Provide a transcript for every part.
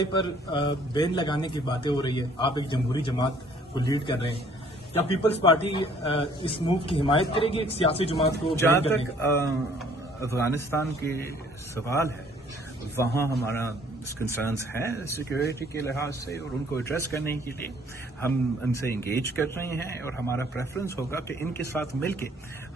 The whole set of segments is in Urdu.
پر بین لگانے کی باتیں ہو رہی ہے. آپ ایک جمہوری جماعت کو لیڈ کر رہے ہیں, کیا پیپلز پارٹی اس موو کی حمایت کرے گی ایک سیاسی جماعت کو؟ جہاں تک افغانستان کے سوال ہے وہاں ہمارا کنسرنس ہیں سیکیورٹی کے لحاظ سے, اور ان کو ایڈریس کرنے کے لیے ہم ان سے انگیج کر رہے ہیں, اور ہمارا پریفرنس ہوگا کہ ان کے ساتھ مل کے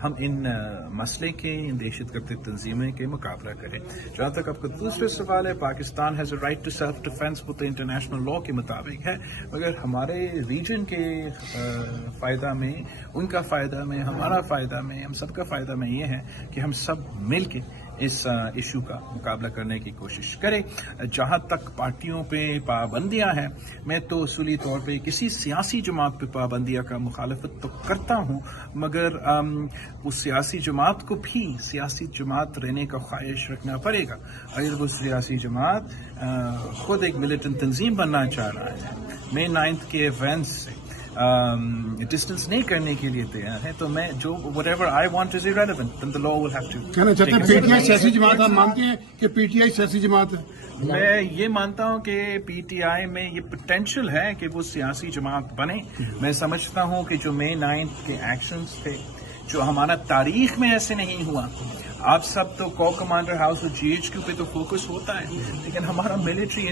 ہم ان مسئلے کے, ان دہشت گردی تنظیمیں کے مقابلہ کریں. جہاں تک آپ کا دوسرا سوال ہے, Pakistan has a right to self defence وہ تو انٹرنیشنل لا کے مطابق ہے, مگر ہمارے ریجن کے فائدہ میں, ان کا فائدہ میں, ہمارا فائدہ میں, ہم سب کا فائدہ میں یہ ہے کہ ہم سب مل کے اس ایشو کا مقابلہ کرنے کی کوشش کریں. جہاں تک پارٹیوں پہ پابندیاں ہیں, میں تو اصولی طور پہ کسی سیاسی جماعت پہ پابندیاں کا مخالفت تو کرتا ہوں, مگر اس سیاسی جماعت کو بھی سیاسی جماعت رہنے کا خواہش رکھنا پڑے گا. اگر وہ سیاسی جماعت خود ایک ملیٹنٹ تنظیم بننا چاہ رہا ہے, مئی 9 کے ایونٹس سے ڈسٹنس نہیں کرنے کے لیے تیار ہے, تو میں جو whatever I want is irrelevant, then the law will have to. کہنا چاہتے ہیں پی ٹی آئی سیاسی جماعت, آپ مانتے ہیں کہ پی ٹی آئی سیاسی جماعت ہے؟ میں یہ مانتا ہوں کہ پی ٹی آئی میں یہ پوٹینشیل ہے کہ وہ سیاسی جماعت بنے. میں سمجھتا ہوں کہ جو مئی 9 کے ایکشنز تھے, جو ہمارا تاریخ میں ایسے نہیں ہوا. آپ سب تو کو کمانڈر ہاؤس اور جی ایچ کیو پہ تو فوکس ہوتا ہے, لیکن ہمارا ملٹری